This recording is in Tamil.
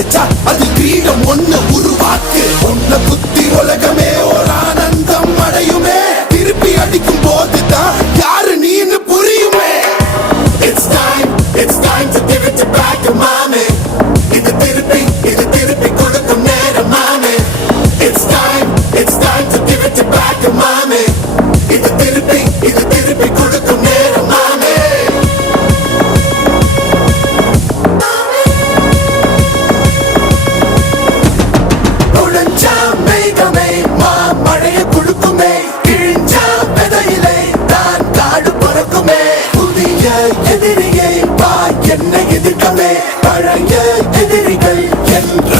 கிடைச்சா அது கிரீடம் ஒண்ணு உருவாக்கு. உன்னை புத்தி உலகமே ஒரு ஆனந்தம் அடையுமே. திருப்பி அடிக்கும் போதுதான் யாரு நீன்னு புரியுமே. It's time to give it back to mommy. இது திருப்பி கொடுக்கும் நேரம் மாமே. It's time to give it back to mommy. இது திருப்பி கொடுக்கும் நேரம் மாமே. மழைய குடுக்குமே, கிழிஞ்சா விதையிலே தான் காடு பறக்குமே. புதிய எதிரியை வா என்னை எதிர்க்கவே, பழைய எதிரிகள் என்ற